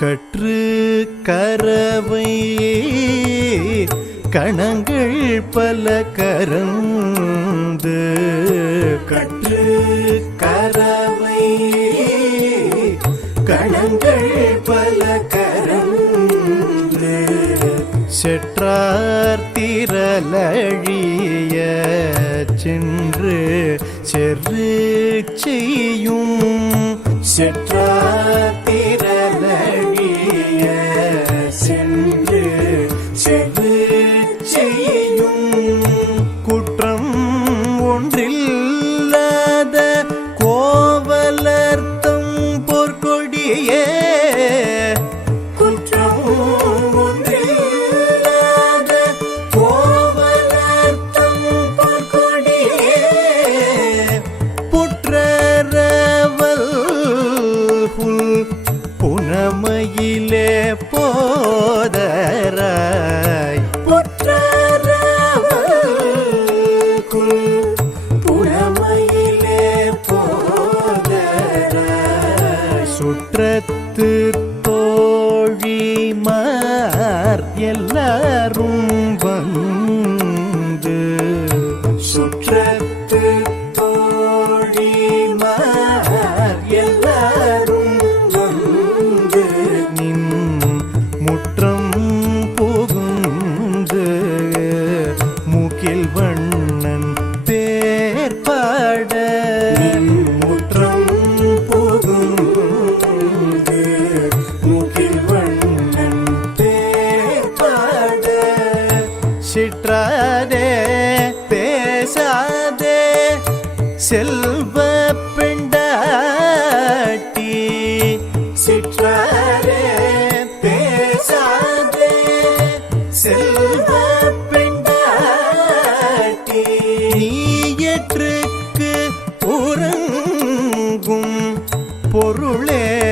கற்று கரவை கணங்கள் பல கரந்து கற்று கரவை கணங்கள் பல கரந்து செற்றார் திரளழிய சென்று செரு செய்யும் செற்றார் செய்யும் குற்றம் ஒன்றில்லாத கோவலர்த்தம் பொற்கொடியே புனமையிலே போதராய் சுற்றத்து தோழிமார் எல்லாரும் வந்து சிற்றாதே பேசாதே. செல்வ பிண்டாட்டி சிற்றாதே பேசாதே. செல்வ பிண்டாட்டி நீயற்றுக்கு உறங்கும் பொருளேலோரெம்பா